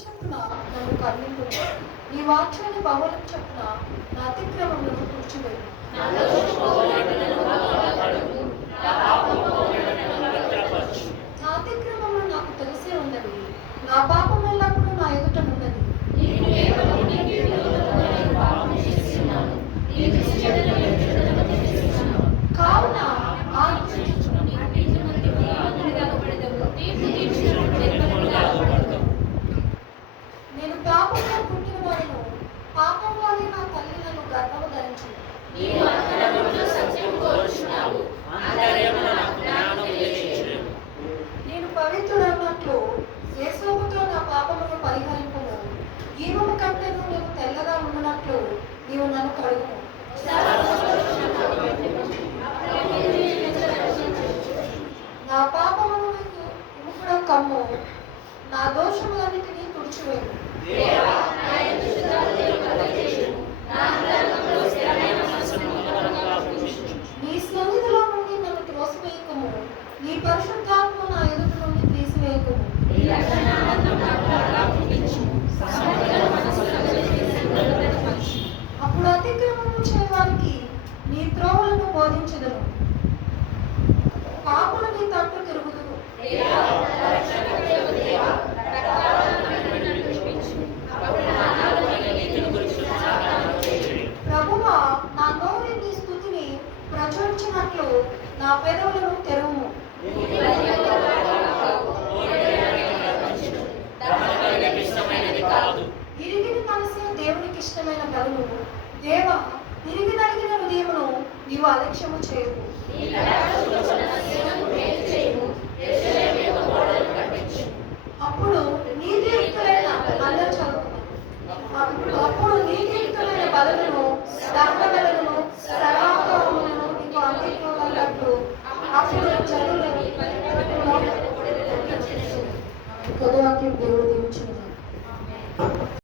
చొప్పున నన్ను కరుణింపు. నీ వాక్యాన్ని బహుళం చొప్పున నా అతిక్రమములను తుడిచివేయు. నా అతిక్రమములు నాకు తెలిసే ఉన్నవి, నా పాపం ఎల్లప్పుడూ నా ఎదుట ఉన్నది. కావున నేను పాపంలో పుట్టిన వాడును, పాపంలోనే నా తల్లి నన్ను గర్భము ధరించింది. నేను పవిత్రుడన్నట్లు యేసోపుతో నా పాపమును పరిహరింపుము. ఈమెను కంటేను నేను తెల్లగా ఉన్నట్లు నీవు నన్ను కడుగుము. నా పాపమును నీకు విముఖుడ కమ్ము, నా దోషములన్నిటినీ తుడిచివేయు. నీ సన్నిధిలో నుండి నన్ను త్రోసివేయకుము, నీ పరిశుద్ధాత్మ నా ఎదుట నుండి తీసివేయకుము. అప్పుడు అతిక్రమము చేయవారికి నీ త్రోవలను బోధించదను, పాపులు నీ తట్టు తిరుగుదురు. ప్రభువా, నా నోరు నీ స్తుతిని ప్రచురించినట్లు నా పెదవులను తెరువుము. ఇరిగిన మనసే దేవునికి ఇష్టమైన బలులు. దేవా, ఇరిగి నలిగిన హృదయమును నీవు అలక్ష్యము చేయవు. అప్పుడు నీతియుక్తులైన అందరూ చదువుకున్నాం. అప్పుడు నీతియుక్తులైన బలులను దహన